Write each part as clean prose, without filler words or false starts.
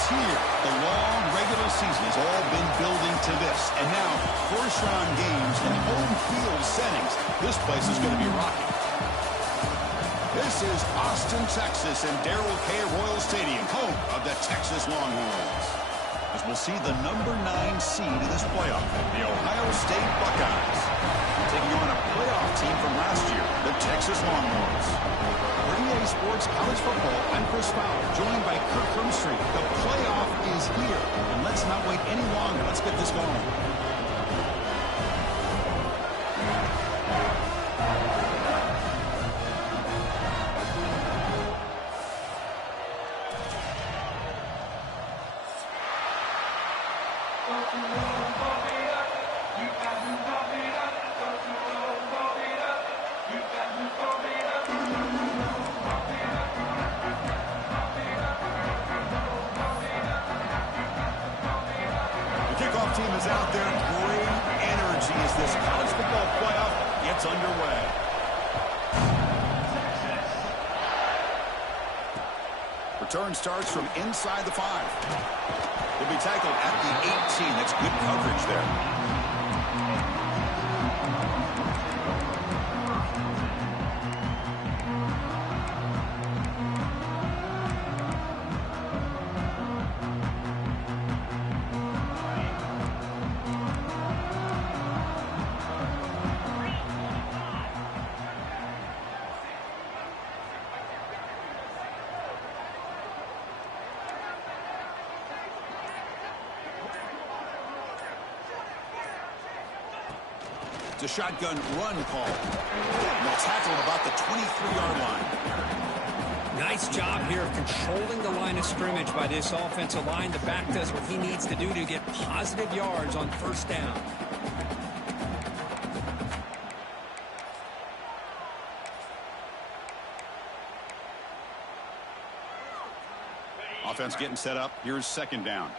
is here. The long regular season has all been building to this. And now, first-round games in home field settings. This place is going to be rocking. This is Austin, Texas, and Darrell K. Royal Stadium, home of the Texas Longhorns. As we'll see the number 9 seed in this playoff, the Ohio State Buckeyes, taking on a playoff team from last year, the Texas Longhorns. For EA Sports College Football, I'm Chris Fowler, joined by Kirk Hermstreet. The playoff is here, and let's not wait any longer. Let's get this going. Team is out there. Great energy as this college football playoff gets underway. Return starts from inside the 5. He'll be tackled at the 18. That's good coverage there. It's a shotgun run call. And they'll tackle about the 23-yard line. Nice job here of controlling the line of scrimmage by this offensive line. The back does what he needs to do to get positive yards on first down. Offense getting set up. Here's second down.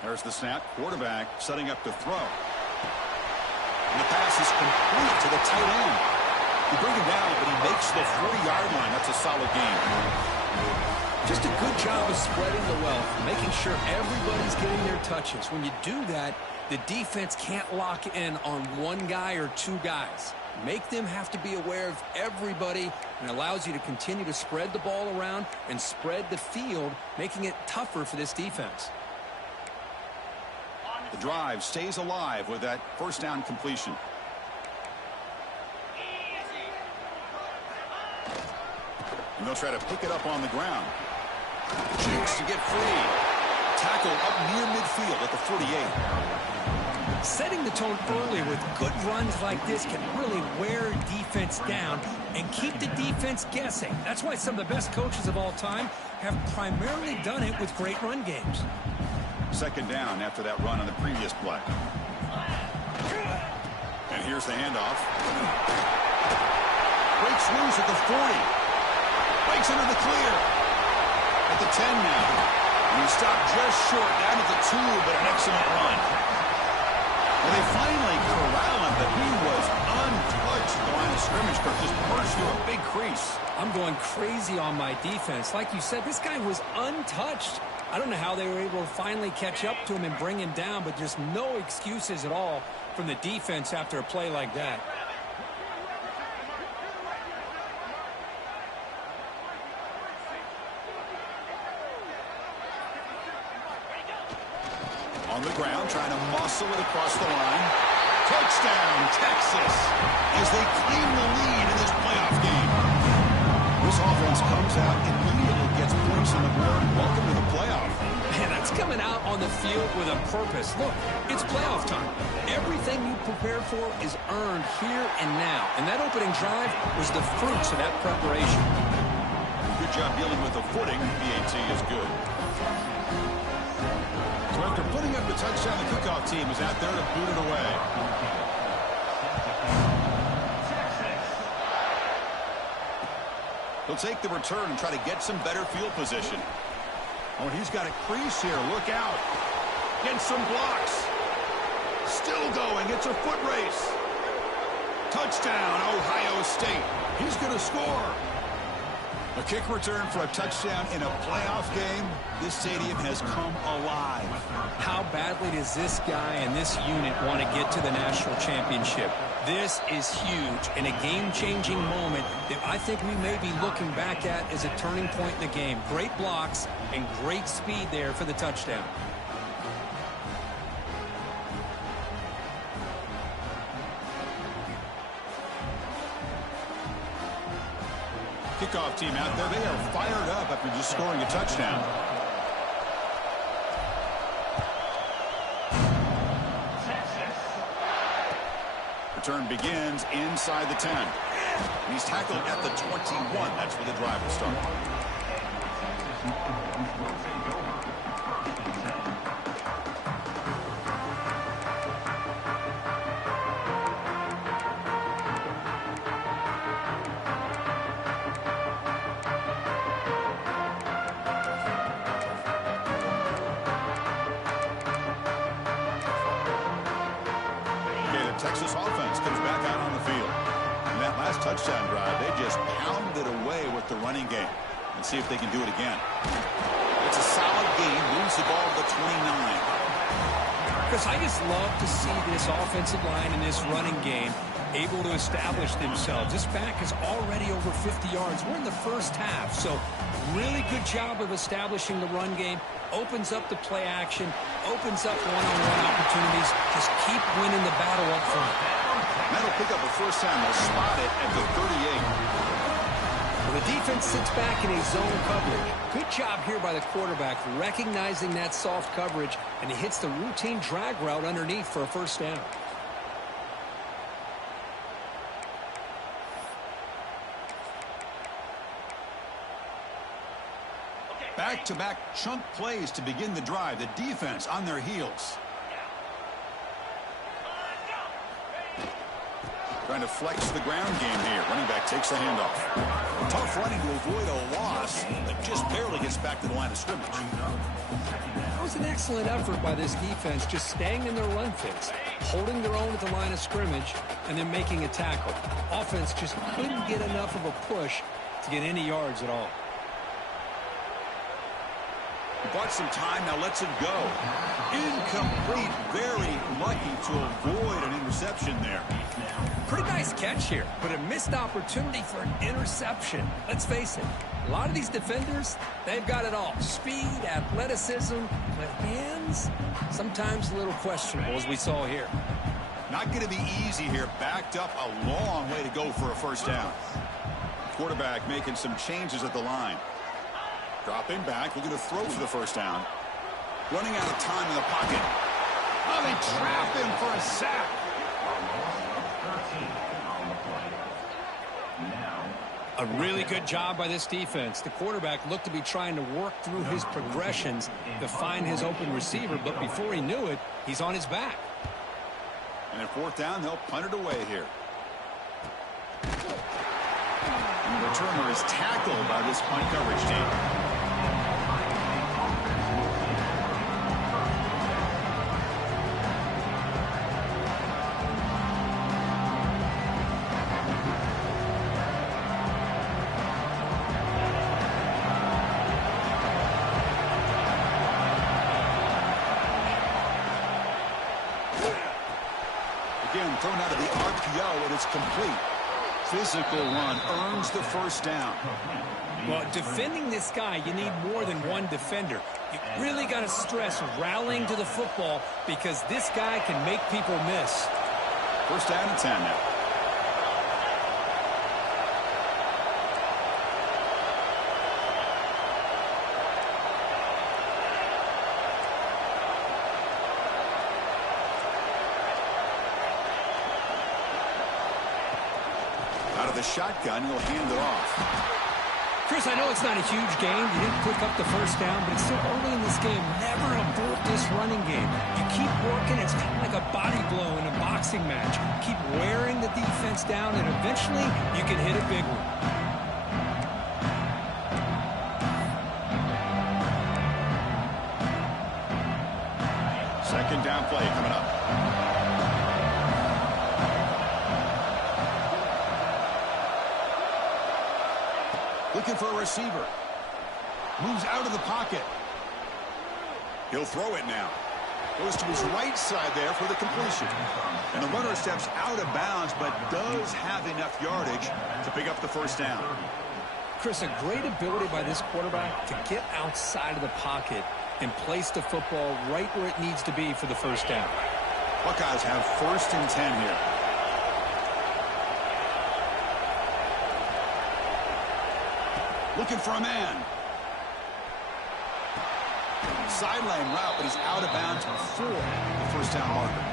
There's the snap. Quarterback setting up to throw. And the pass is complete to the tight end. You bring him down, but he makes the 40-yard line. That's a solid game. Just a good job of spreading the wealth, making sure everybody's getting their touches. When you do that, the defense can't lock in on one guy or two guys. Make them have to be aware of everybody, and allows you to continue to spread the ball around and spread the field, making it tougher for this defense. The drive stays alive with that first down completion. And they'll try to pick it up on the ground. Jukes to get free. Tackle up near midfield at the 48. Setting the tone early with good runs like this can really wear defense down and keep the defense guessing. That's why some of the best coaches of all time have primarily done it with great run games. Second down after that run on the previous play. And here's the handoff. Breaks loose at the 40. Breaks into the clear. At the 10 now. And he stopped just short down at the 2, but an excellent run. Well, they finally corral him, but he was untouched at the line of scrimmage. Kirk just burst through a big crease. I'm going crazy on my defense. Like you said, this guy was untouched. I don't know how they were able to finally catch up to him and bring him down, but just no excuses at all from the defense after a play like that. On the ground, trying to muscle it across the line. Touchdown, Texas, as they claim the lead in this playoff game. This offense comes out immediately, gets points on the board. Welcome to the playoff. Man, that's coming out on the field with a purpose. Look, it's playoff time. Everything you prepared for is earned here and now. And that opening drive was the fruits of that preparation. Good job dealing with the footing. PAT is good. So after putting up the touchdown, the kickoff team is out there to boot it away. He'll take the return and try to get some better field position. Oh, and he's got a crease here. Look out. Gets some blocks. Still going. It's a foot race. Touchdown, Ohio State. He's going to score. A kick return for a touchdown in a playoff game. This stadium has come alive. How badly does this guy and this unit want to get to the national championship? This is huge and a game-changing moment that I think we may be looking back at as a turning point in the game. Great blocks and great speed there for the touchdown. Kickoff team out there. They are fired up after just scoring a touchdown. Return begins inside the 10. And he's tackled at the 21. That's where the drive will start. Texas offense comes back out on the field. In that last touchdown drive, they just pounded away with the running game. Let's see if they can do it again. It's a solid game. Moves the ball to the 29. Chris, I just love to see this offensive line and this running game able to establish themselves. This back is already over 50 yards. We're in the first half, so really good job of establishing the run game. Opens up the play action, opens up one-on-one opportunities. Just keep winning the battle up front. That'll pick up a first time. They'll spot it at the 38. Well, the defense sits back in a zone coverage. Good job here by the quarterback recognizing that soft coverage, and he hits the routine drag route underneath for a first down. Back-to-back chunk plays to begin the drive. The defense on their heels. Trying to flex the ground game here. Running back takes the handoff. Tough running to avoid a loss, but just barely gets back to the line of scrimmage. That was an excellent effort by this defense, just staying in their run fits, holding their own at the line of scrimmage, and then making a tackle. Offense just couldn't get enough of a push to get any yards at all. He bought some time, now lets it go. Incomplete, very lucky to avoid an interception there. Pretty nice catch here, but a missed opportunity for an interception. Let's face it, a lot of these defenders, they've got it all. Speed, athleticism, but hands, sometimes a little questionable, as we saw here. Not going to be easy here. Backed up a long way to go for a first down. Quarterback making some changes at the line. Dropping back, looking to throw for the first down. Running out of time in the pocket. Oh, they trap him for a sack. A really good job by this defense. The quarterback looked to be trying to work through his progressions to find his open receiver, but before he knew it, he's on his back. And at fourth down, they'll punt it away here. And the returner is tackled by this punt coverage team. Again, thrown out of the RPO, and it's complete. Physical run earns the first down. Well, defending this guy, you need more than one defender. You really got to stress rallying to the football because this guy can make people miss. First down and 10 now. Out of the shotgun, he'll hand it off. Chris, I know it's not a huge game. You didn't pick up the first down, but it's still early in this game. Never abort this running game. You keep working. It's kind of like a body blow in a boxing match. Keep wearing the defense down, and eventually you can hit a big one. Second down play coming up. Looking for a receiver. Moves out of the pocket. He'll throw it now. Goes to his right side there for the completion. And the runner steps out of bounds, but does have enough yardage to pick up the first down. Chris, a great ability by this quarterback to get outside of the pocket and place the football right where it needs to be for the first down. Buckeyes have 1st and 10 here. Looking for a man. Sideline route, but he's out of bounds before the first down marker.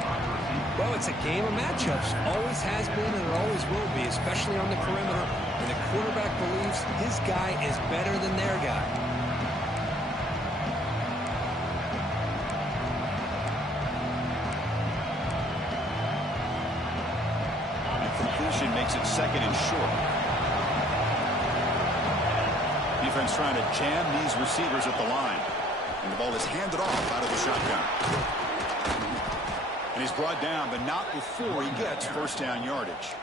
Well, it's a game of matchups. Always has been and it always will be, especially on the perimeter. And the quarterback believes his guy is better than their guy. And completion makes it 2nd and short. Defense trying to jam these receivers at the line. And the ball is handed off out of the shotgun. And he's brought down, but not before he gets first down yardage.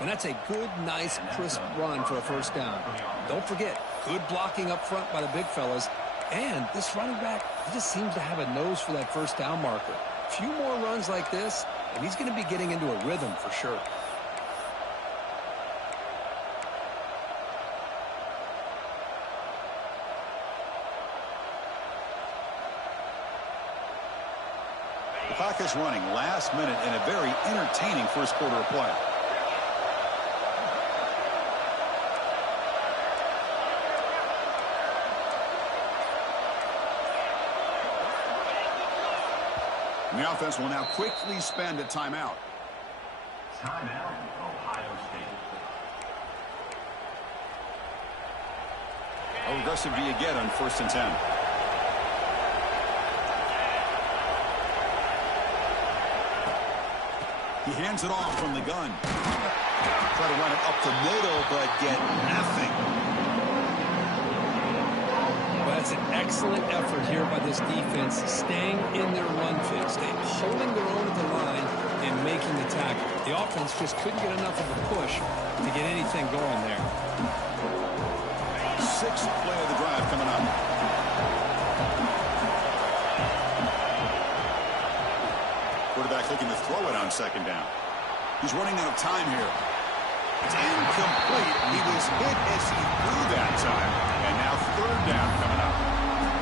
And that's a good, nice, crisp run for a first down. Don't forget, good blocking up front by the big fellas. And this running back, he just seems to have a nose for that first down marker. A few more runs like this, and he's going to be getting into a rhythm for sure. The clock is running last minute in a very entertaining first quarter of play. And the offense will now quickly spend a timeout. Timeout, Ohio State. How aggressive do you get on 1st and 10? He hands it off from the gun. Try to run it up the middle, but get nothing. Well, that's an excellent effort here by this defense, staying in their run fix, holding their own at the line and making the tackle. The offense just couldn't get enough of a push to get anything going there. 6th play of the drive coming up. Quarterback looking to throw it on 2nd down. He's running out of time here. It's incomplete. He was hit as he threw that time. And now 3rd down coming up.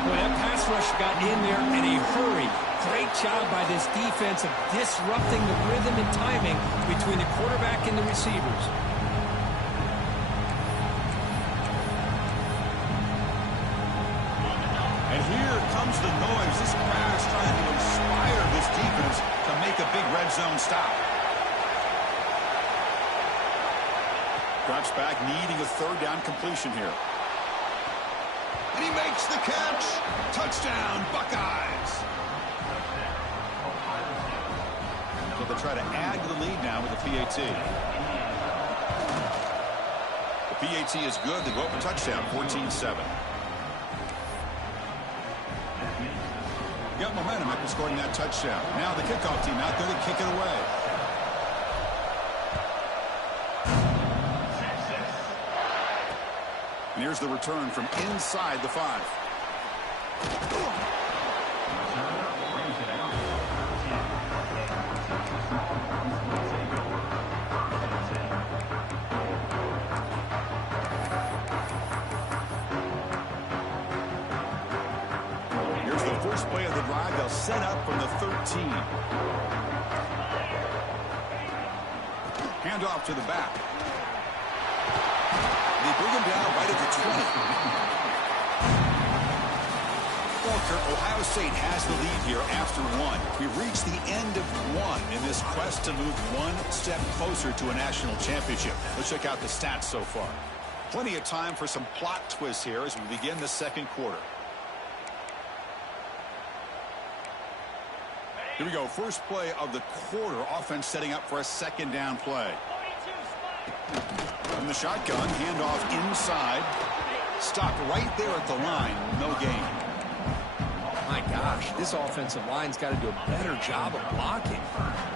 Boy, that pass rush got in there in a hurry. Great job by this defense of disrupting the rhythm and timing between the quarterback and the receivers. And here comes the noise. This crowd is trying to inspire this defense to make a big red zone stop. Drops back, needing a 3rd down completion here. And he makes the catch. Touchdown, Buckeyes. So they'll try to add to the lead now with the PAT. The PAT is good. They go up a touchdown, 14-7. Got momentum after scoring that touchdown. Now the kickoff team out there to kick it away. And here's the return from inside the 5. Here's the first play of the drive. They'll set up from the 13. Hand off to the back. They bring him down right at the 20. Walker, Ohio State has the lead here after 1. We've reached the end of 1 in this quest to move one step closer to a national championship. Let's check out the stats so far. Plenty of time for some plot twists here as we begin the 2nd quarter. Here we go. First play of the quarter. Offense setting up for a 2nd down play. From the shotgun, handoff inside. Stopped right there at the line. No gain. My gosh, this offensive line's got to do a better job of blocking.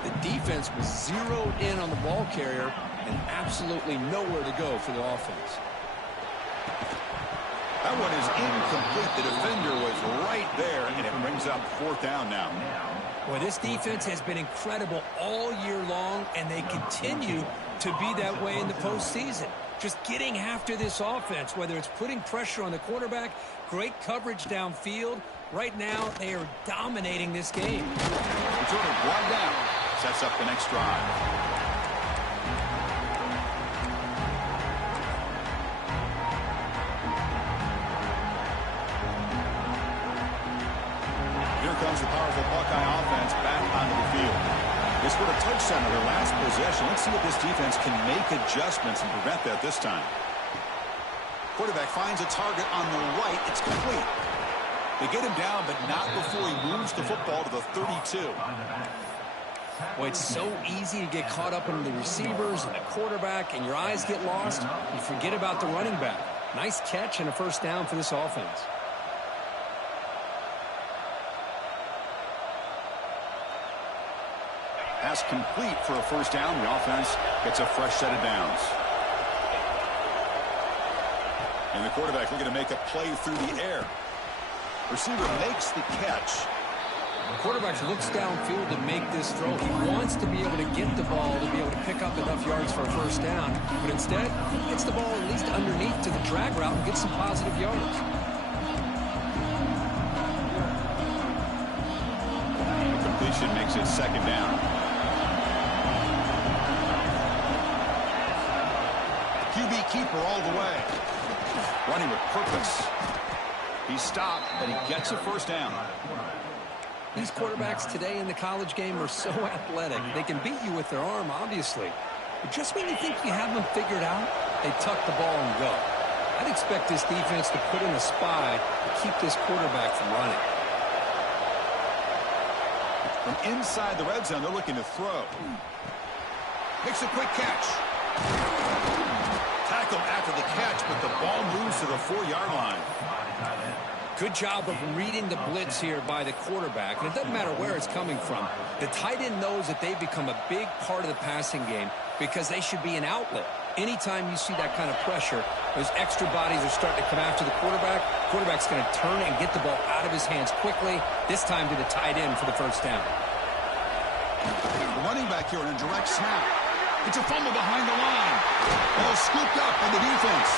The defense was zeroed in on the ball carrier and absolutely nowhere to go for the offense. That one is incomplete. The defender was right there, and it brings up 4th down now. Well, this defense has been incredible all year long, and they continue to be that way in the postseason. Just getting after this offense, whether it's putting pressure on the quarterback, great coverage downfield. Right now, they are dominating this game. Returner brought down. Sets up the next drive. Here comes the powerful Buckeye offense back onto the field. They scored a touchdown on their last possession. Let's see if this defense can make adjustments and prevent that this time. Quarterback finds a target on the right. It's complete. They get him down, but not before he moves the football to the 32. Well, it's so easy to get caught up in the receivers and the quarterback, and your eyes get lost. You forget about the running back. Nice catch and a 1st down for this offense. Pass complete for a 1st down. The offense gets a fresh set of downs. And the quarterback looking to make a play through the air. Receiver makes the catch. The quarterback looks downfield to make this throw. He wants to be able to get the ball to be able to pick up enough yards for a 1st down. But instead, he gets the ball at least underneath to the drag route and gets some positive yards. The completion makes it 2nd down. QB keeper all the way. Running with purpose. He stopped, but he gets a 1st down. These quarterbacks today in the college game are so athletic. They can beat you with their arm, obviously. But just when you think you have them figured out, they tuck the ball and go. I'd expect this defense to put in a spy to keep this quarterback from running. From inside the red zone, they're looking to throw. Makes a quick catch. Tackle after the catch, but the ball moves to the 4-yard line. Good job of reading the blitz here by the quarterback. And it doesn't matter where it's coming from. The tight end knows that they've become a big part of the passing game because they should be an outlet. Anytime you see that kind of pressure, those extra bodies are starting to come after the quarterback. Quarterback's going to turn and get the ball out of his hands quickly, this time to the tight end for the 1st down. The running back here in a direct snap. It's a fumble behind the line. Ball scooped up by the defense.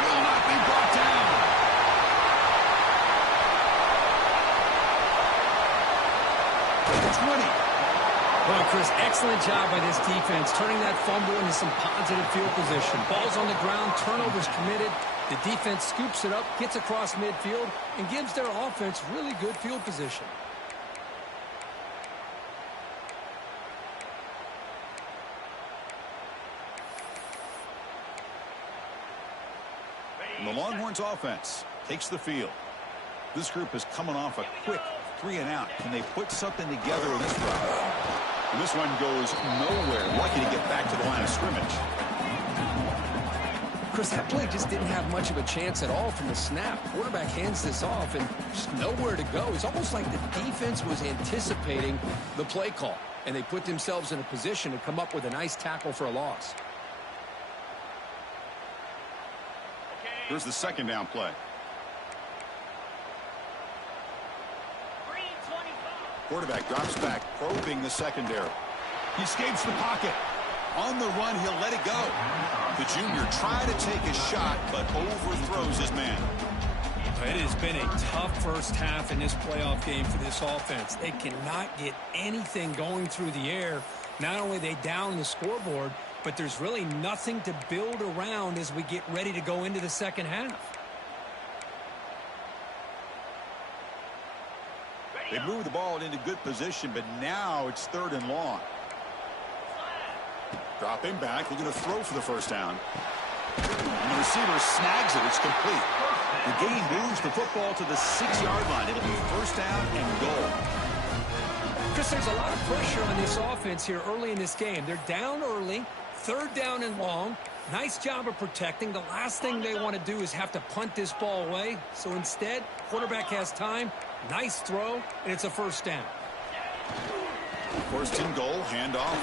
Will not be brought down. It's 20. Well, Chris, excellent job by this defense, turning that fumble into some positive field position. Ball's on the ground, turnovers committed. The defense scoops it up, gets across midfield, and gives their offense really good field position. And the Longhorns offense takes the field. This group is coming off a quick 3-and-out. Can they put something together in this drive? And this one goes nowhere. Lucky to get back to the line of scrimmage. Chris, that play just didn't have much of a chance at all from the snap. Quarterback hands this off and just nowhere to go. It's almost like the defense was anticipating the play call, and they put themselves in a position to come up with a nice tackle for a loss. Here's the 2nd down play. Quarterback drops back, probing the secondary. He escapes the pocket. On the run, he'll let it go. The junior tried to take a shot, but overthrows his man. It has been a tough 1st half in this playoff game for this offense. They cannot get anything going through the air. Not only are they down the scoreboard, but there's really nothing to build around as we get ready to go into the 2nd half. They moved the ball into good position, but now it's 3rd and long. Dropping back, looking to throw for the 1st down. And the receiver snags it. It's complete. The game moves the football to the 6-yard line. It'll be 1st down and goal. Chris, there's a lot of pressure on this offense here early in this game. They're down early, 3rd down and long. Nice job of protecting. The last thing they want to do is have to punt this ball away. So instead, quarterback has time. Nice throw, and it's a 1st down. 1st and goal, handoff.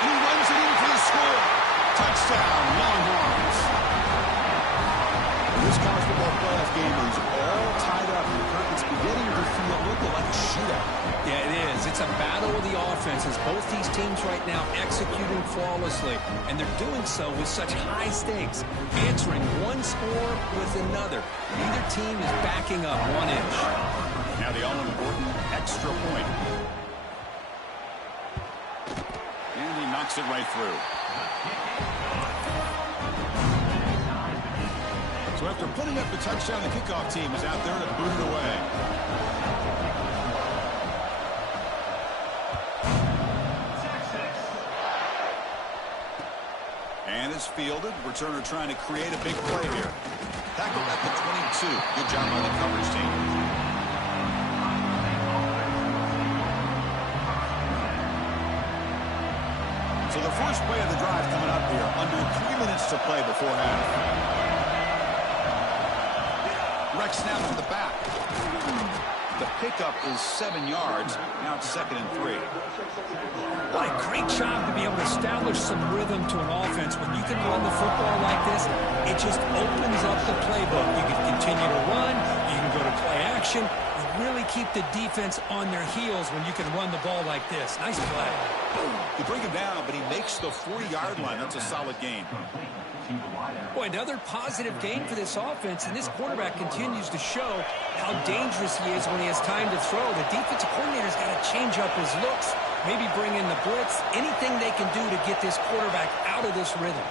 And he runs it in for the score. Touchdown, Longhorns. game is all tied up. It's beginning to feel a little like a shootout. Yeah, it is. It's a battle of the offenses. Both these teams right now executing flawlessly, and they're doing so with such high stakes, answering one score with another. Neither team is backing up 1 inch. Now the all-important extra point. And he knocks it right through. So after putting up the touchdown, the kickoff team is out there to boot it away. And it's fielded. Returner trying to create a big play here. Tackled at the 22. Good job by the coverage team. So the first play of the drive coming up here. Under 3 minutes to play before half. Rex snap to the back. The pickup is 7 yards. Now it's 2nd and 3. What a great job to be able to establish some rhythm to an offense. When you can run the football like this, it just opens up the playbook. You can continue to run. You can go to play action. You really keep the defense on their heels when you can run the ball like this. Nice play. They bring him down, but he makes the 40-yard line. That's a solid gain. Boy, another positive gain for this offense, and this quarterback continues to show how dangerous he is when he has time to throw. The defensive coordinator's got to change up his looks, maybe bring in the blitz, anything they can do to get this quarterback out of this rhythm.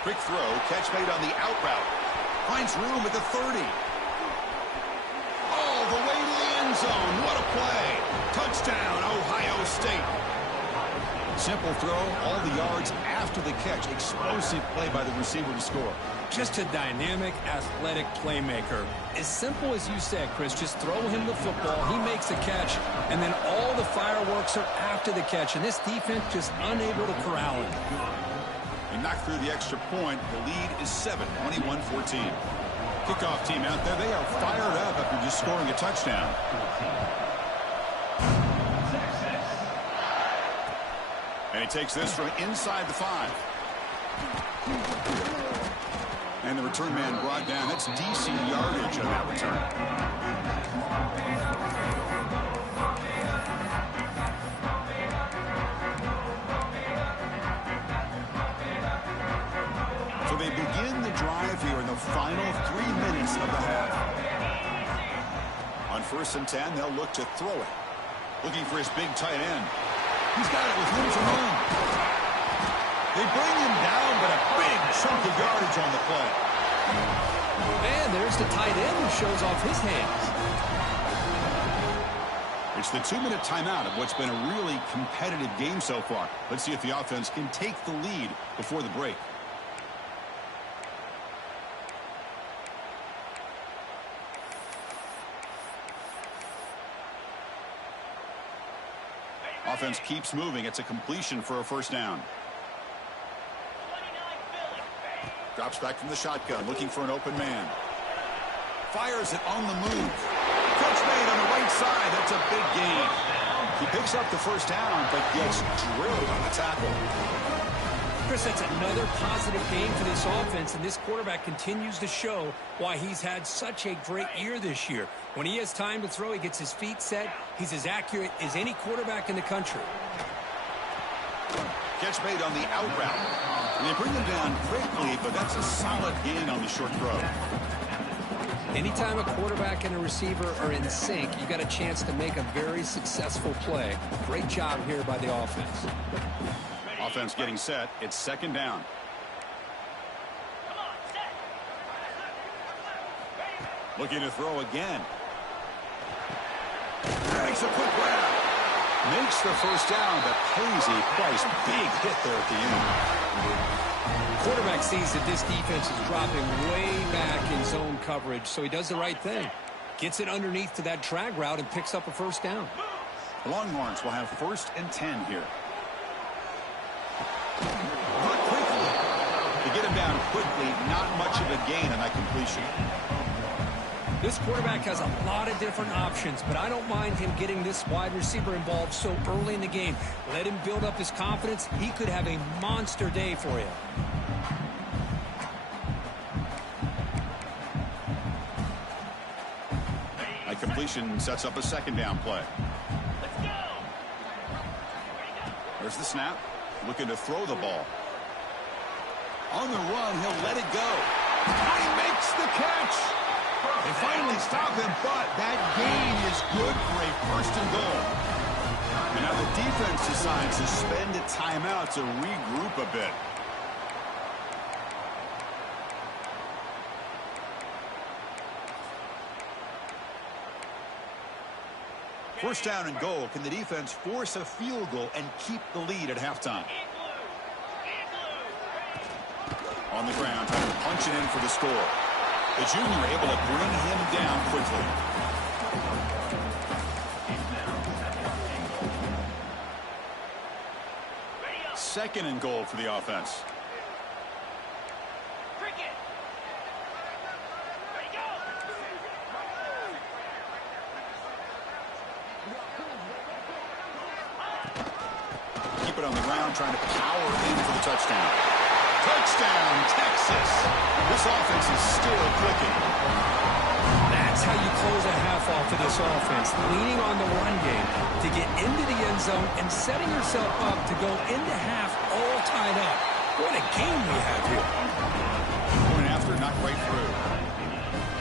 Quick throw, catch made on the out route. Finds room at the 30. All the way to the end zone. What a play. Touchdown, Ohio State. Simple throw, all the yards after the catch. Explosive play by the receiver to score. Just a dynamic, athletic playmaker. As simple as you said, Chris, just throw him the football, he makes a catch, and then all the fireworks are after the catch, and this defense just unable to corral him. They knock through the extra point. The lead is 7, 21-14. Kickoff team out there, they are fired up after just scoring a touchdown. And he takes this from inside the 5. And the return man brought down. That's decent yardage on that return. So they begin the drive here in the final 3 minutes of the half. On 1st and 10, they'll look to throw it. Looking for his big tight end. He's got it with room to run. They bring him down, but a big chunk of yardage on the play. And there's the tight end who shows off his hands. It's the 2-minute timeout of what's been a really competitive game so far. Let's see if the offense can take the lead before the break. Offense keeps moving. It's a completion for a 1st down. Drops back from the shotgun, looking for an open man. Fires it on the move. Catch made on the right side. That's a big gain. He picks up the 1st down, but gets drilled on the tackle. Chris, that's another positive game for this offense, and this quarterback continues to show why he's had such a great year this year. When he has time to throw, he gets his feet set. He's as accurate as any quarterback in the country. Catch made on the out route. And they bring him down quickly, but that's a solid gain on the short throw. Anytime a quarterback and a receiver are in sync, you got a chance to make a very successful play. Great job here by the offense. Offense getting set. It's 2nd down. Looking to throw again. Makes a quick grab. Makes the 1st down, but pays a price. Big hit there at the end. Quarterback sees that this defense is dropping way back in zone coverage, so he does the right thing. Gets it underneath to that drag route and picks up a 1st down. The Longhorns will have 1st and 10 here. Not quickly. To get him down quickly, not much of a gain on that completion. This quarterback has a lot of different options, but I don't mind him getting this wide receiver involved so early in the game. Let him build up his confidence. He could have a monster day for you. completion sets up a second down play. There's the snap. Looking to throw the ball. On the run, he'll let it go. He makes the catch. They finally stop him, but that gain is good for a first and goal. And now the defense decides to spend a timeout to regroup a bit. First down and goal. Can the defense force a field goal and keep the lead at halftime? On the ground, trying to punch it in for the score. The junior able to bring him down quickly. Second and goal for the offense. Keep it on the ground, trying to power in for the touchdown. Touchdown, Texas. This offense is still clicking. That's how you close a half off of this offense, leaning on the run game to get into the end zone and setting yourself up to go into half all tied up. What a game we have here. Point after, not quite through.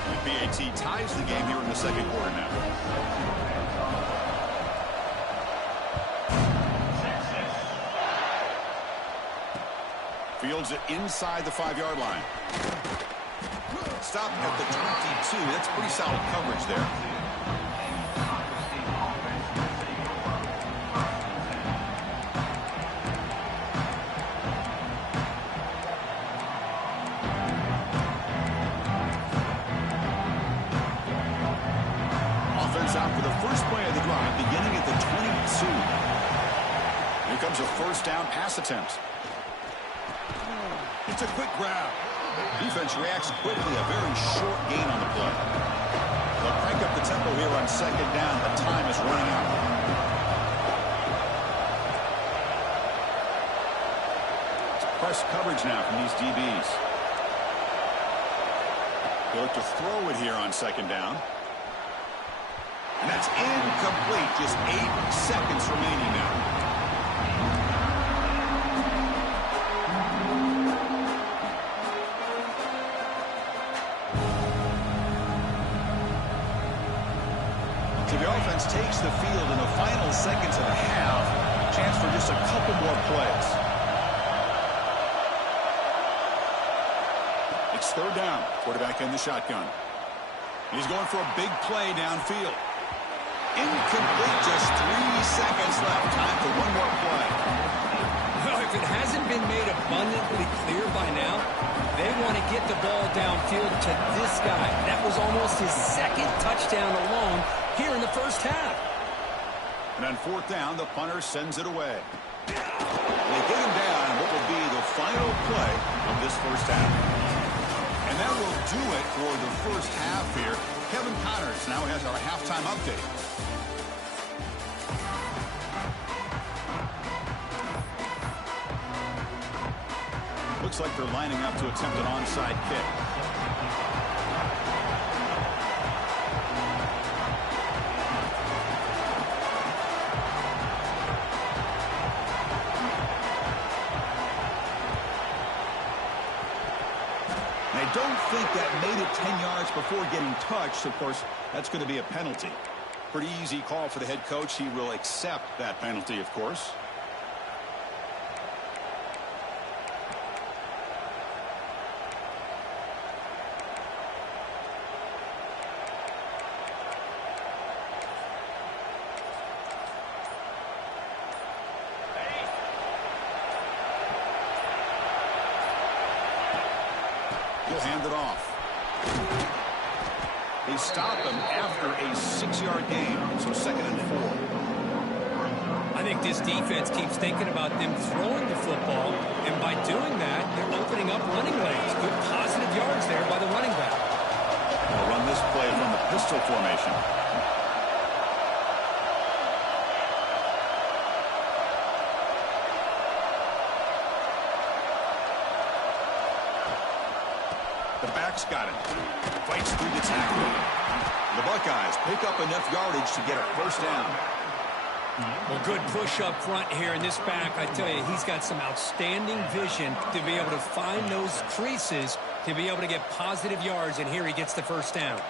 The BAT ties the game here in the second quarter now. Fields it inside the 5-yard line. Stop at the 22. That's pretty solid coverage there. Offense out for the first play of the drive, beginning at the 22. Here comes a first down pass attempt. It's a quick grab. Defense reacts quickly. A very short gain on the play. They'll crank up the tempo here on second down, but time is running out. It's press coverage now from these DBs. They look to throw it here on second down. And that's incomplete. Just 8 seconds remaining now. Takes the field in the final seconds of the half. Chance for just a couple more plays. It's third down. Quarterback in the shotgun. He's going for a big play downfield. Incomplete. Just 3 seconds left. Time for one more play. Well, if it hasn't been made abundantly clear by now, they want to get the ball downfield to this guy. That was almost his second touchdown alone here in the first half. And on fourth down, the punter sends it away. They get him down what will be the final play of this first half. And that will do it for the first half here. Kevin Connors now has our halftime update. Looks like they're lining up to attempt an onside kick. I don't think that made it 10 yards before getting touched. Of course, that's going to be a penalty. Pretty easy call for the head coach. He will accept that penalty, of course. He'll hand it off. They stop him after a 6-yard gain, so 2nd and 4. I think this defense keeps thinking about them throwing the football, and by doing that, they're opening up running lanes. Good positive yards there by the running back. They'll run this play from the pistol formation. The back's got it. Fights through the tackle. The Buckeyes pick up enough yardage to get a first down. Well, good push up front here, and this back, I tell you, he's got some outstanding vision to be able to find those creases to be able to get positive yards, and here he gets the first down.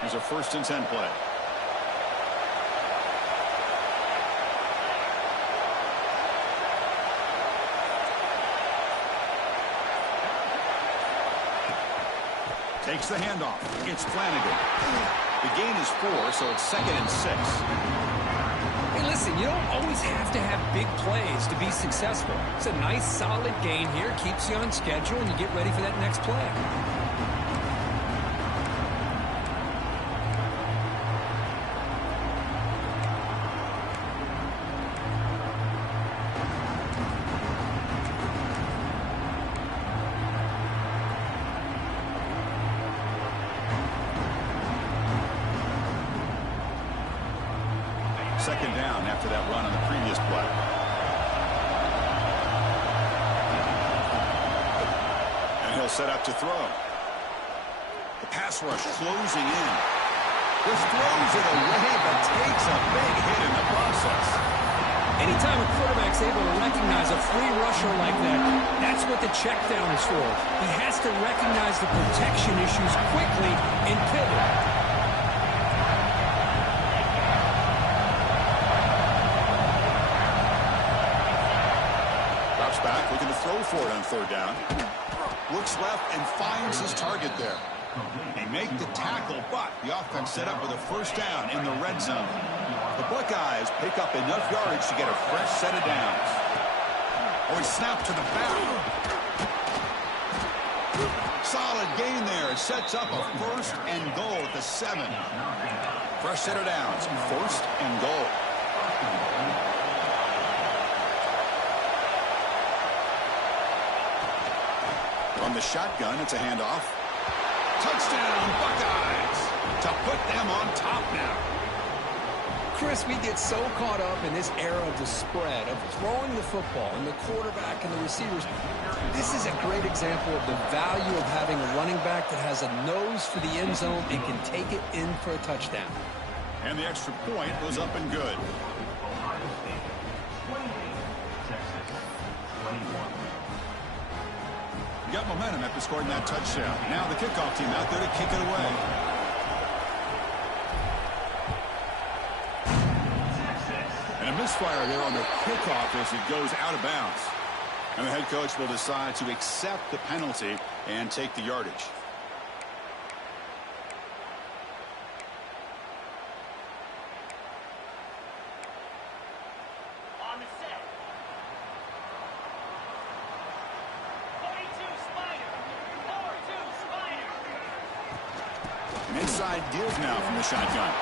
Here's a 1st and 10 play. Takes the handoff. It's Flanagan. The gain is 4, so it's 2nd and 6. Hey, listen, you don't always have to have big plays to be successful. It's a nice, solid gain here. Keeps you on schedule, and you get ready for that next play. Second down after that run on the previous play. And he'll set up to throw. The pass rush closing in. This throws it away, but takes a big hit in the process. Anytime a quarterback's able to recognize a free rusher like that, that's what the check down is for. He has to recognize the protection issues quickly and pivot. Back, looking to throw for it on 3rd down. Looks left and finds his target there. They make the tackle, but the offense set up with a first down in the red zone. The Buckeyes pick up enough yardage to get a fresh set of downs. Oh, he snapped to the back. Solid gain there. It sets up a 1st and goal at the 7. Fresh set of downs. 1st and goal. From the shotgun, it's a handoff. Touchdown, Buckeyes! To put them on top now. Chris, we get so caught up in this era of the spread, of throwing the football, and the quarterback and the receivers. This is a great example of the value of having a running back that has a nose for the end zone and can take it in for a touchdown. And the extra point was up and good. Ohio State 28, Texas 21. Got momentum after scoring that touchdown. Now the kickoff team out there to kick it away. And a misfire there on the kickoff as it goes out of bounds. And the head coach will decide to accept the penalty and take the yardage. Inside give now from the shotgun.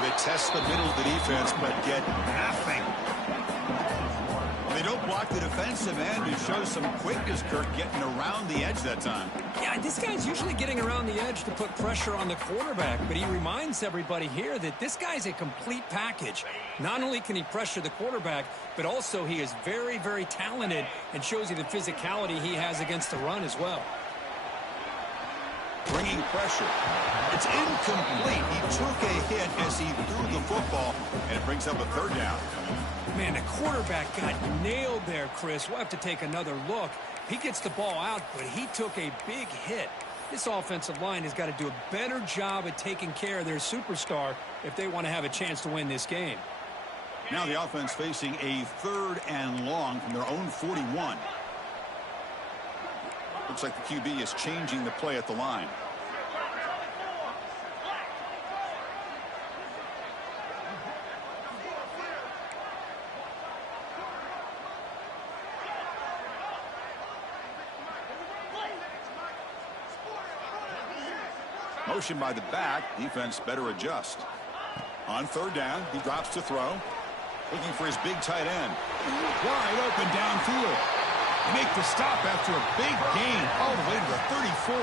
They test the middle of the defense, but get nothing. They don't block the defensive end, who shows some quickness, Kirk, getting around the edge that time. Yeah, this guy's usually getting around the edge to put pressure on the quarterback, but he reminds everybody here that this guy's a complete package. Not only can he pressure the quarterback, but also he is very, very talented and shows you the physicality he has against the run as well. Bringing pressure. It's incomplete. He took a hit as he threw the football, and it brings up a 3rd down. Man, the quarterback got nailed there, Chris. We'll have to take another look. He gets the ball out, but he took a big hit. This offensive line has got to do a better job at taking care of their superstar if they want to have a chance to win this game. Now the offense facing a 3rd and long from their own 41. Looks like the QB is changing the play at the line. Motion by the back. Defense better adjust. On 3rd down, he drops to throw. Looking for his big tight end. Wide open downfield. They make the stop after a big gain all the way to the 34.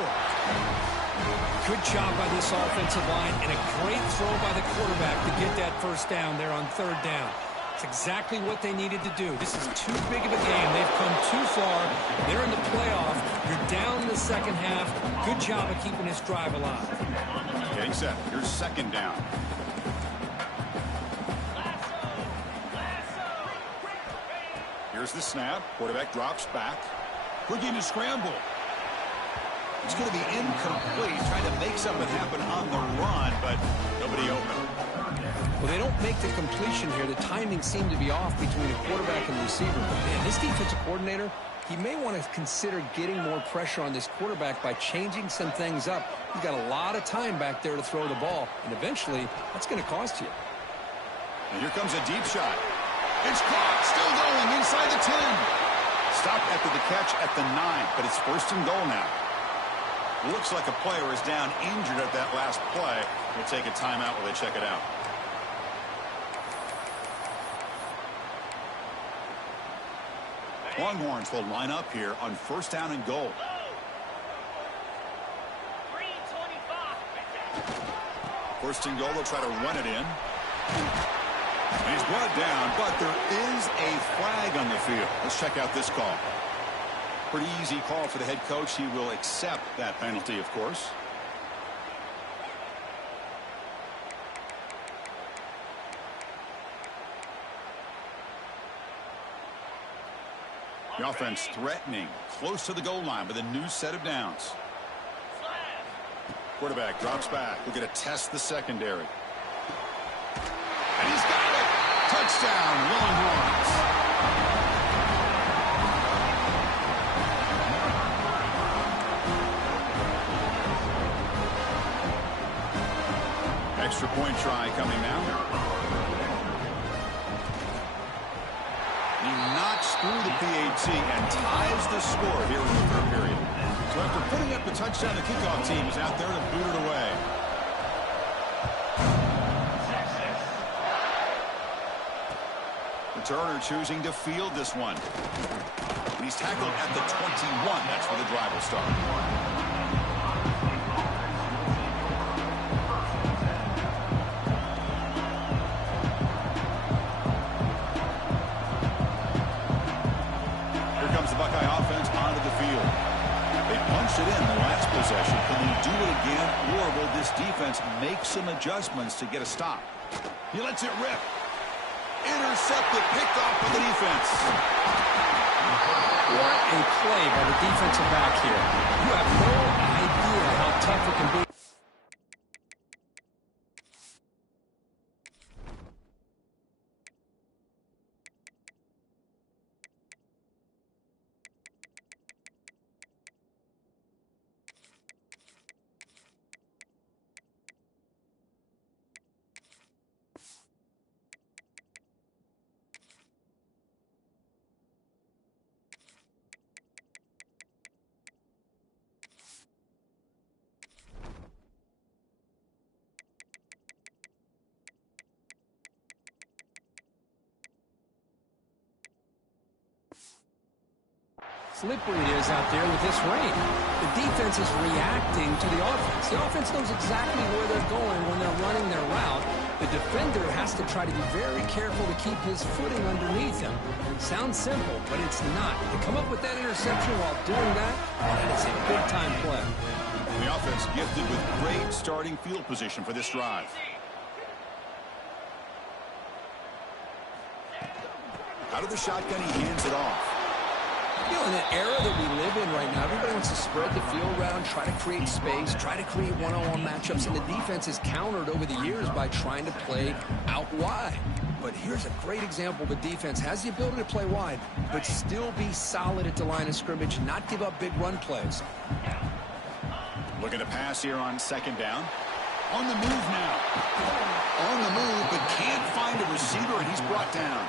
Good job by this offensive line and a great throw by the quarterback to get that first down there on third down. It's exactly what they needed to do. This is too big of a game. They've come too far. They're in the playoff. You're down in the second half. Good job of keeping this drive alive. Getting set. Here's second down. Here's the snap. Quarterback drops back. Looking to scramble. It's going to be incomplete. Trying to make something happen on the run, but nobody open. Well, they don't make the completion here. The timing seemed to be off between a quarterback and receiver. But man, this defensive coordinator, he may want to consider getting more pressure on this quarterback by changing some things up. He's got a lot of time back there to throw the ball, and eventually that's going to cost you. And here comes a deep shot. It's caught. Still going inside the 10. Stopped after the catch at the 9, but it's first and goal now. Looks like a player is down injured at that last play. We'll take a timeout while they check it out. Longhorns will line up here on first down and goal. First and goal, they'll try to run it in. And he's brought down, but there is a flag on the field. Let's check out this call. Pretty easy call for the head coach. He will accept that penalty, of course. The offense threatening, close to the goal line with a new set of downs. Quarterback drops back. We're going to test the secondary. And he's got it. Touchdown, Longhorns. Extra point try coming now. He knocks through the PAT and ties the score here in the third period. So after putting up the touchdown, the kickoff team is out there to boot it away. Returner choosing to field this one. And he's tackled at the 21. That's where the drive will start. Buckeye offense onto the field. They punched it in the last possession. Can they do it again, or will this defense make some adjustments to get a stop? He lets it rip. Intercepted, picked off by the defense. What a play by the defensive back here. You have no idea how tough it can be. Slippery it is out there with this rain. The defense is reacting to the offense. The offense knows exactly where they're going when they're running their route. The defender has to try to be very careful to keep his footing underneath him. Sounds simple, but it's not. To come up with that interception while doing that, that is a big-time play. The offense gifted with great starting field position for this drive. Out of the shotgun, he hands it off. You know, in the era that we live in right now, everybody wants to spread the field around, try to create space, try to create one-on-one matchups, and the defense is countered over the years by trying to play out wide. But here's a great example. The defense has the ability to play wide, but still be solid at the line of scrimmage and not give up big run plays. Looking to pass here on second down. On the move now. On the move, but can't find a receiver, and he's brought down.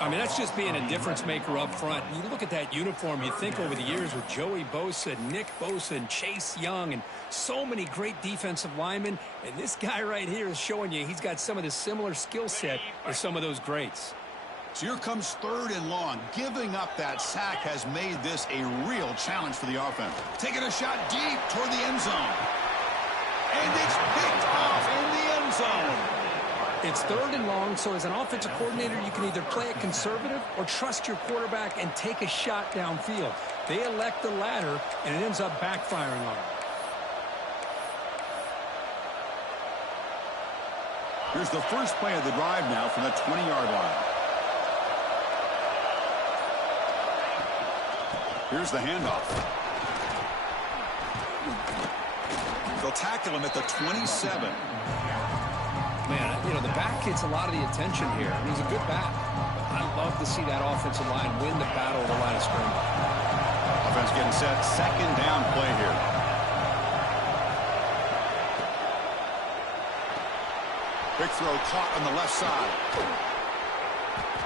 I mean, that's just being a difference maker up front. You look at that uniform, you think over the years with Joey Bosa, Nick Bosa, and Chase Young, and so many great defensive linemen. And this guy right here is showing you he's got some of the similar skill set as some of those greats. So here comes 3rd and long. Giving up that sack has made this a real challenge for the offense. Taking a shot deep toward the end zone. And it's picked off in the end zone. It's 3rd and long, so as an offensive coordinator, you can either play it conservative or trust your quarterback and take a shot downfield. They elect the latter, and it ends up backfiring on them. Here's the first play of the drive now from the 20-yard line. Here's the handoff. They'll tackle him at the 27. Man, you know, the back gets a lot of the attention here. I mean, he's a good back. I love to see that offensive line win the battle of the line of scrimmage. Offense getting set. 2nd down play here. Big throw caught on the left side.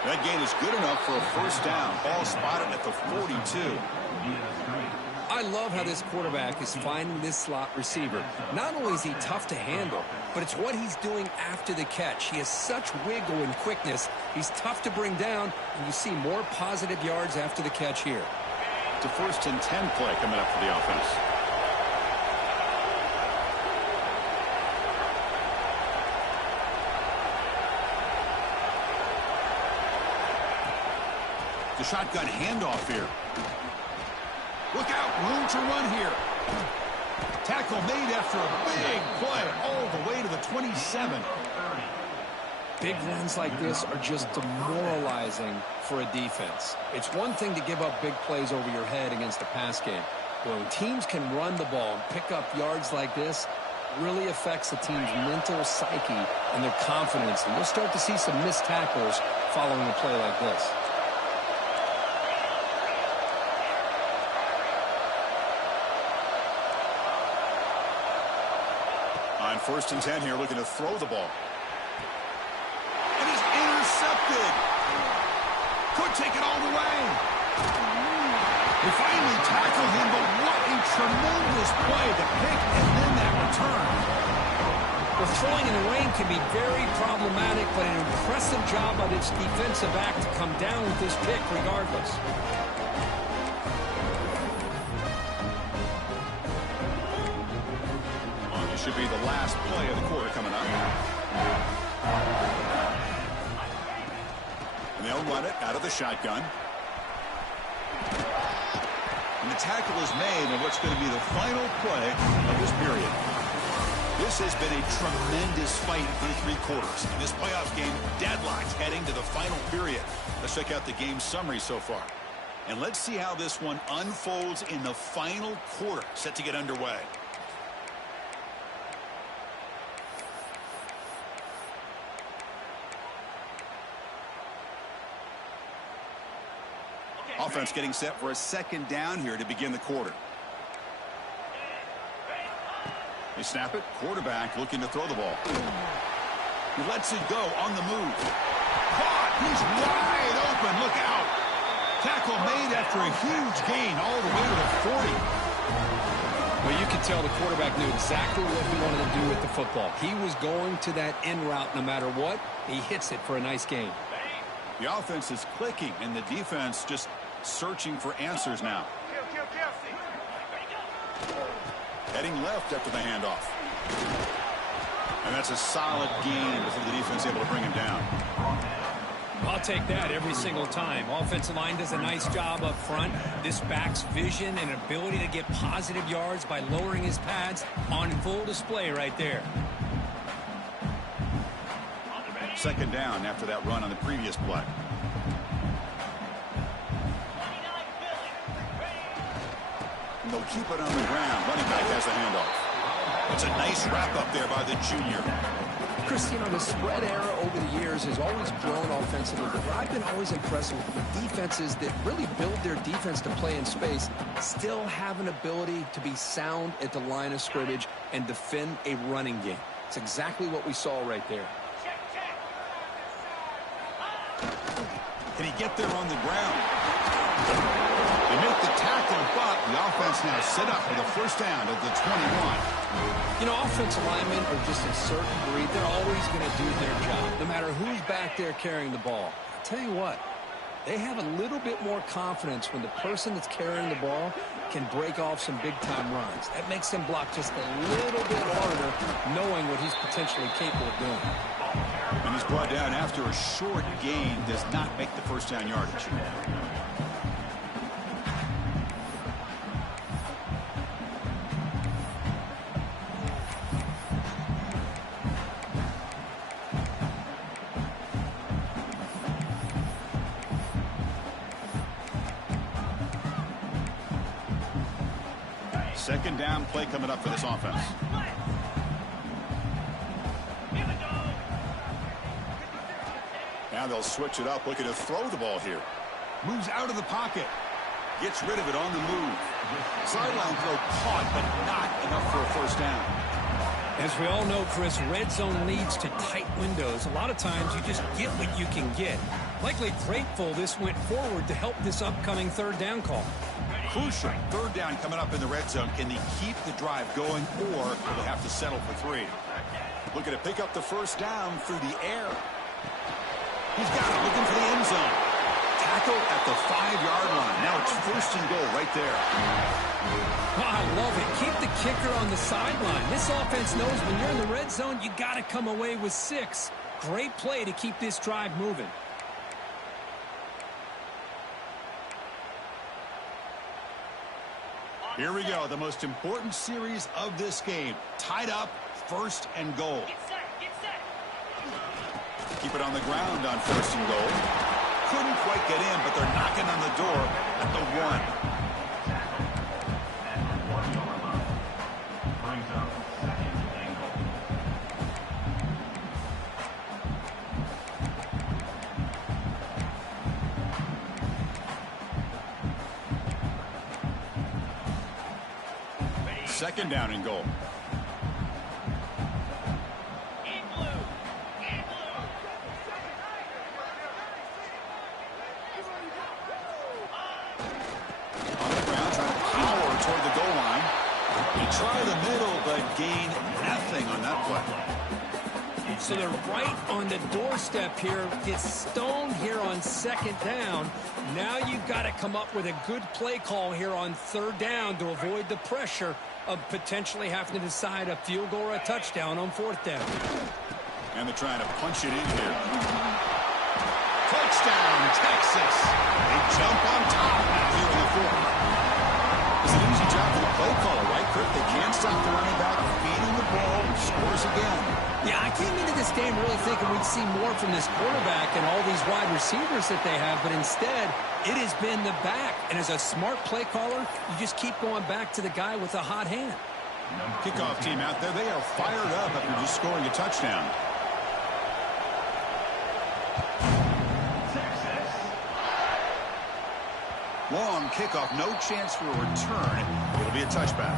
That gain is good enough for a 1st down. Ball spotted at the 42. I love how this quarterback is finding this slot receiver. Not only is he tough to handle, but it's what he's doing after the catch. He has such wiggle and quickness. He's tough to bring down, and you see more positive yards after the catch here. It's a 1st and 10 play coming up for the offense. The shotgun handoff here. Look out, room to run here. Tackle made after a big play all the way to the 27. Big runs like this are just demoralizing for a defense. It's one thing to give up big plays over your head against a pass game. But when teams can run the ball and pick up yards like this, it really affects the team's mental psyche and their confidence. And you'll start to see some missed tackles following a play like this. On 1st and 10 here, looking to throw the ball. And he's intercepted. Could take it all the way. They finally tackled him, but what a tremendous play to pick and then that return. Well, throwing in the rain can be very problematic, but an impressive job by this defensive back to come down with this pick regardless. Should be the last play of the quarter coming up. And they'll run it out of the shotgun. And the tackle is made on what's going to be the final play of this period. This has been a tremendous fight through 3 quarters. In this playoff game, deadlocked heading to the final period. Let's check out the game summary so far. And let's see how this one unfolds in the final quarter, set to get underway. Offense getting set for a 2nd down here to begin the quarter. They snap it. Quarterback looking to throw the ball. He lets it go on the move. Caught. He's wide open. Look out. Tackle made after a huge gain all the way to the 40. Well, you can tell the quarterback knew exactly what he wanted to do with the football. He was going to that in route no matter what. He hits it for a nice gain. The offense is clicking, and the defense just searching for answers now. Heading left after the handoff. And that's a solid gain before the defense able to bring him down. I'll take that every single time. Offensive line does a nice job up front. This back's vision and ability to get positive yards by lowering his pads on full display right there. 2nd down after that run on the previous play. And they'll keep it on the ground. Running back has the handoff. It's a nice wrap up there by the junior. Chris, you know, the spread era over the years has always grown offensively, but I've been always impressed with defenses that really build their defense to play in space, still have an ability to be sound at the line of scrimmage and defend a running game. It's exactly what we saw right there. Can he get there on the ground? They make the tackle, but the offense now set up for the first down at the 21. You know, offensive linemen are just a certain breed. They're always going to do their job, no matter who's back there carrying the ball. I'll tell you what, they have a little bit more confidence when the person that's carrying the ball can break off some big-time runs. That makes them block just a little bit harder, knowing what he's potentially capable of doing. And he's brought down after a short gain, does not make the first down yardage. Second down play coming up for this offense. Now they'll switch it up, looking to throw the ball here. Moves out of the pocket. Gets rid of it on the move. Sideline throw caught, but not enough for a first down. As we all know, Chris, red zone leads to tight windows. A lot of times you just get what you can get. Likely grateful this went forward to help this upcoming third down call. Crucial. Third down coming up in the red zone. Can they keep the drive going, or will they have to settle for 3? Looking to pick up the first down through the air. He's got it, looking for the end zone. Tackle at the 5-yard line. Now it's first and goal right there. Oh, I love it. Keep the kicker on the sideline. This offense knows when you're in the red zone, you got to come away with 6. Great play to keep this drive moving. Here we go, the most important series of this game. Tied up, first and goal. Keep it on the ground on first and goal. Couldn't quite get in, but they're knocking on the door at the 1. Brings up second and goal. Second down and goal. On the ground, trying to power toward the goal line. He tried the middle, but gained nothing on that play. So they're right on the doorstep here. Gets stoned here on second down. Now you've got to come up with a good play call here on third down to avoid the pressure of potentially having to decide a field goal or a touchdown on fourth down. And they're trying to punch it in here. Touchdown, Texas. They jump on top here in the 4th. It's an easy job for the play caller, right, Kurt? They can't stop the running back, feeding the ball, scores again. Yeah, I came into this game really thinking we'd see more from this quarterback and all these wide receivers that they have, but instead, it has been the back. And as a smart play caller, you just keep going back to the guy with a hot hand. Kickoff team out there, they are fired up after just scoring a touchdown. Long kickoff, no chance for a return. It'll be a touchback.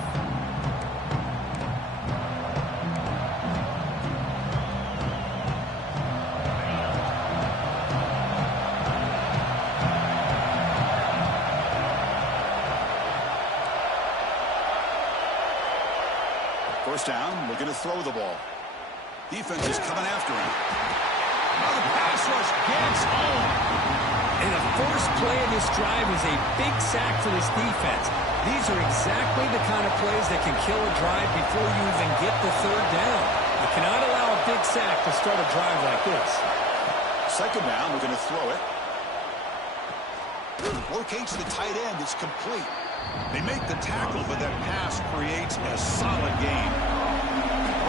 First down, looking to throw the ball. Defense is coming after him. Now the pass rush gets home. And the first play of this drive is a big sack for this defense. These are exactly the kind of plays that can kill a drive before you even get the third down. You cannot allow a big sack to start a drive like this. Second down, we're going to throw it. Locates the tight end. It's complete. They make the tackle, but that pass creates a solid gain.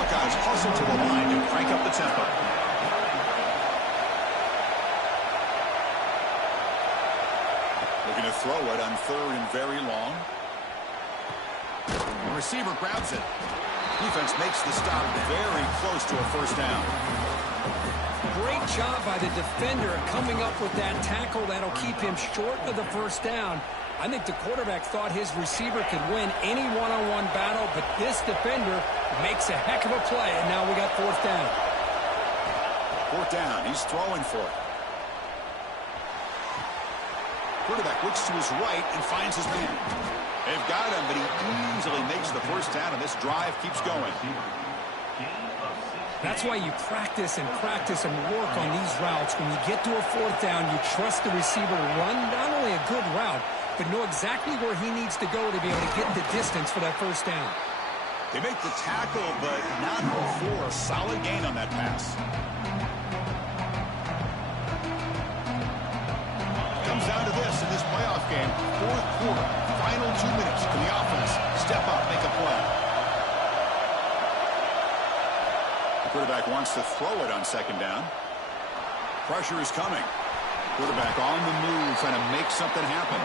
Buckeyes hustle to the line and crank up the tempo. Looking to throw it on third and very long. The receiver grabs it. Defense makes the stop very close to a first down. Great job by the defender coming up with that tackle that'll keep him short of the first down. I think the quarterback thought his receiver could win any one-on-one battle, but this defender makes a heck of a play, and now we got fourth down. Fourth down, he's throwing for it. Quarterback looks to his right and finds his man. They've got him, but he easily makes the first down, and this drive keeps going. That's why you practice and work on these routes. When you get to a fourth down, you trust the receiver to run not only a good route, but know exactly where he needs to go to be able to get the distance for that first down. They make the tackle, but not before a solid gain on that pass. Comes down to this in this playoff game. Fourth quarter, final 2 minutes. Can the offense step up, make a play? The quarterback wants to throw it on second down. Pressure is coming. Quarterback on the move, trying to make something happen.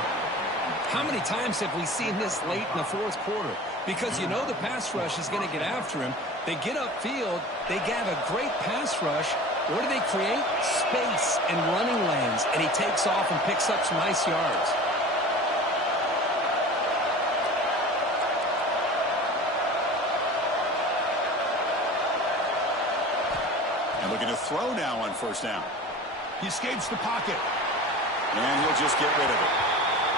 How many times have we seen this late in the fourth quarter? Because you know the pass rush is going to get after him. They get upfield. They have a great pass rush. What do they create? Space and running lanes. And he takes off and picks up some nice yards. And looking to throw now on first down. He escapes the pocket. And he'll just get rid of it.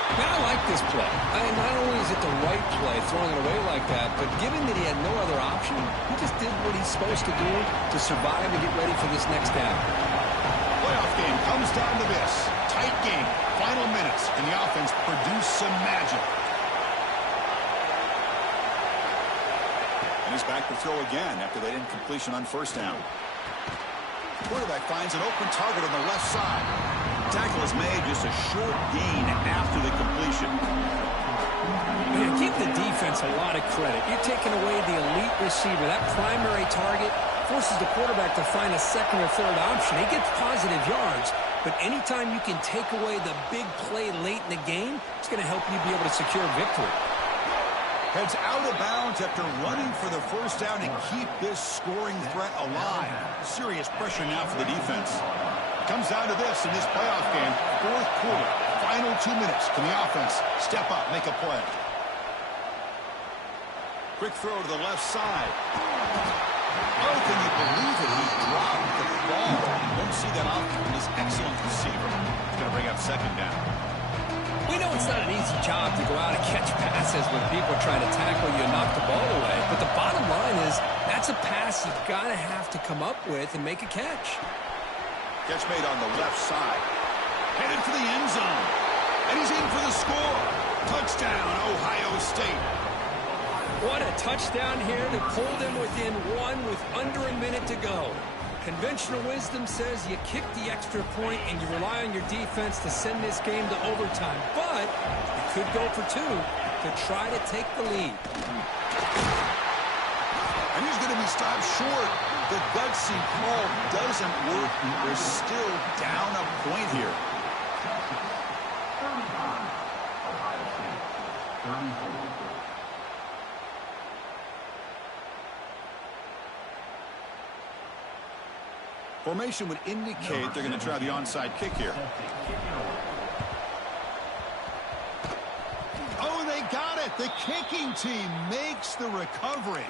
Now, I like this play. Not only is it the right play, throwing it away like that, but given that he had no other option, he just did what he's supposed to do to survive and get ready for this next down. Playoff game comes down to this. Tight game. Final minutes. Can the offense produce some magic? And he's back to throw again after that incompletion on first down. Quarterback finds an open target on the left side. Tackle is made, just a short gain after the completion. You give the defense a lot of credit. You're taking away the elite receiver. That primary target forces the quarterback to find a second or third option. He gets positive yards, but anytime you can take away the big play late in the game, it's going to help you be able to secure victory. Heads out of bounds after running for the first down and keep this scoring threat alive. Serious pressure now for the defense. Comes down to this in this playoff game. Fourth quarter, final 2 minutes. Can the offense step up, make a play? Quick throw to the left side. Oh, can you believe it? He dropped the ball. You won't see that often from this excellent receiver. He's going to bring up second down. We know it's not an easy job to go out and catch passes when people are trying to tackle you and knock the ball away. But the bottom line is that's a pass you've got to have to come up with and make a catch. Catch made on the left side. Headed for the end zone. And he's in for the score. Touchdown, Ohio State. What a touchdown here to pull them within one with under a minute to go. Conventional wisdom says you kick the extra point and you rely on your defense to send this game to overtime. But you could go for two to try to take the lead. And he's going to be stopped short. The gutsy call doesn't work. We're still down a point here. 35, Ohio State, 34. Formation would indicate they're going to try the onside kick here. Oh, they got it. The kicking team makes the recovery.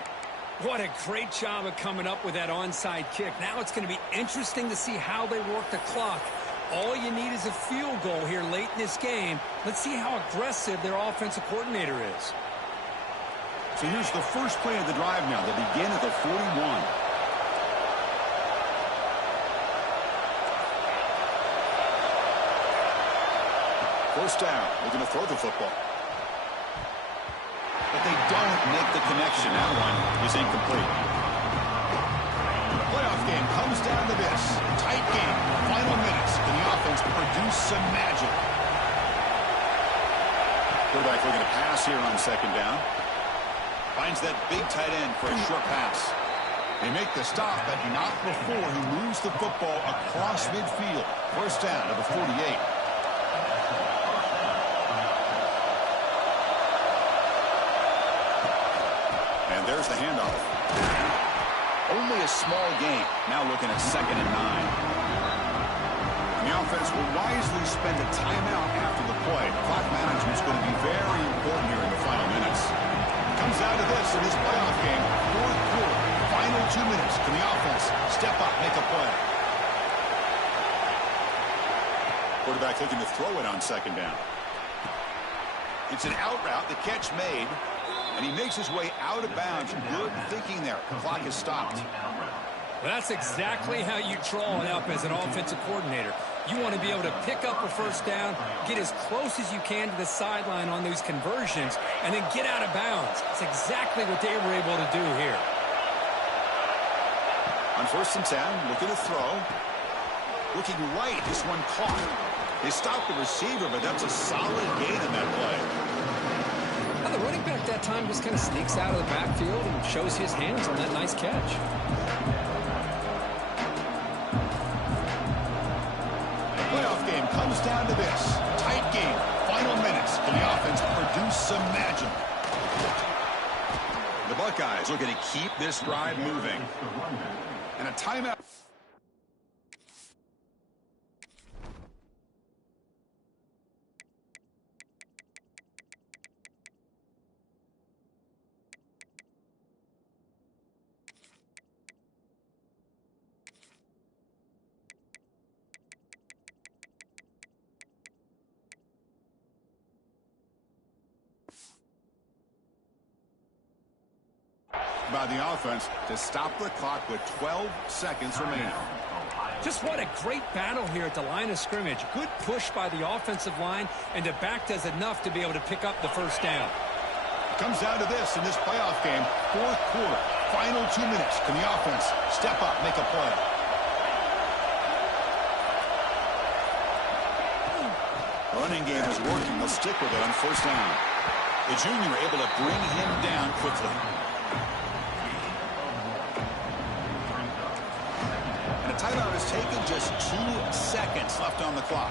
What a great job of coming up with that onside kick. Now it's going to be interesting to see how they work the clock. All you need is a field goal here late in this game. Let's see how aggressive their offensive coordinator is. So here's the first play of the drive now. They begin at the 41. First down. They're going to throw the football. But they don't make the connection. That one is incomplete. The playoff game comes down to this. Tight game. Final minutes. Can the offense produce some magic? Quarterback looking to pass here on second down. Finds that big tight end for a short pass. They make the stop, but not before he moves the football across midfield. First down to the 48. There's the handoff. Only a small gain. Now looking at 2nd and 9. The offense will wisely spend a timeout after the play. Clock management is going to be very important here in the final minutes. Comes down to this in this playoff game. Fourth quarter. Final 2 minutes. Can the offense step up, make a play? Quarterback looking to throw it on second down. It's an out route. The catch made. And he makes his way out of bounds. Good thinking there. The clock is stopped. Well, that's exactly how you draw it up as an offensive coordinator. You want to be able to pick up a first down, get as close as you can to the sideline on those conversions, and then get out of bounds. That's exactly what they were able to do here. On 1st and 10, looking to throw. Looking right. This one caught. They stopped the receiver, but that's a solid gain in that play. Well, the running back that time just kind of sneaks out of the backfield and shows his hands on that nice catch. The playoff game comes down to this. Tight game. Final minutes. Can the offense produce some magic? The Buckeyes looking to keep this drive moving. And a timeout. By the offense to stop the clock with 12 seconds remaining. Just what a great battle here at the line of scrimmage. Good push by the offensive line, and the back does enough to be able to pick up the first down. It comes down to this in this playoff game. 4th quarter, final 2 minutes. Can the offense step up, make a play? Running game is working. They'll stick with it on 1st down. The junior able to bring him down quickly. Timeout is taken, just 2 seconds left on the clock.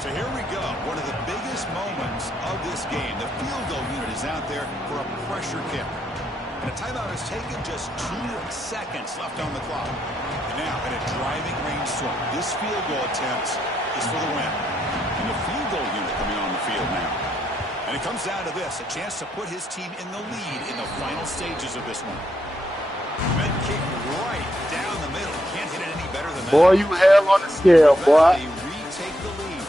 So here we go, one of the biggest moments of this game. The field goal unit is out there for a pressure kick. And a timeout is taken, just 2 seconds left on the clock. And now, in a driving rainstorm, this field goal attempt is for the win. And the field goal unit coming on the field now. And it comes down to this, a chance to put his team in the lead in the final stages of this one. Med kick right down the middle. Can't hit it any better than that. Boy, you hell on the scale, boy. They retake the lead.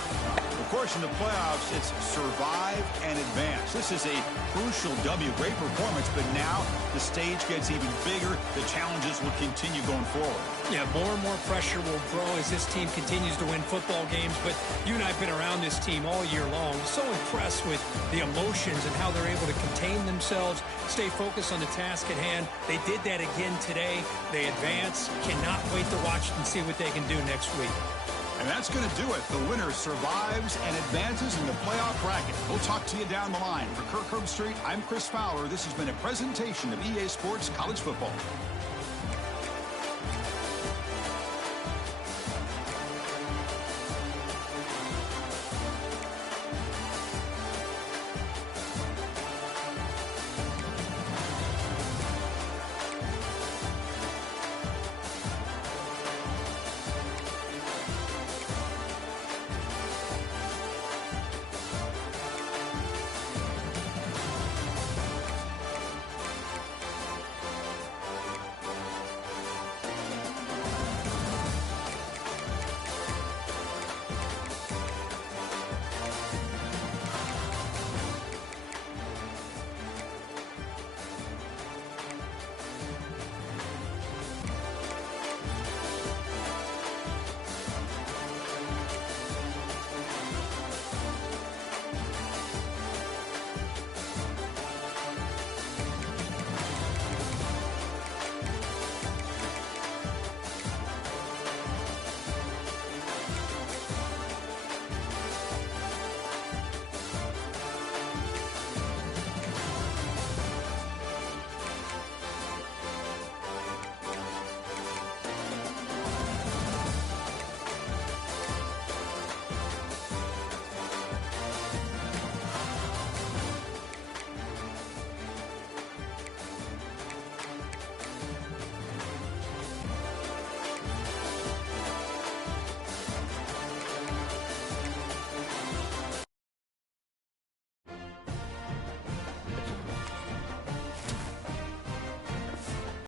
Of course, in the playoffs, it's survive and advance. This is a crucial W. Great performance, but now the stage gets even bigger. The challenges will continue going forward. Yeah, more and more pressure will grow as this team continues to win football games, but you and I have been around this team all year long. So impressed with the emotions and how they're able to contain themselves, stay focused on the task at hand. They did that again today. They advance. Cannot wait to watch and see what they can do next week. And that's going to do it. The winner survives and advances in the playoff bracket. We'll talk to you down the line. For Kirk Herbstreit, I'm Chris Fowler. This has been a presentation of EA Sports College Football.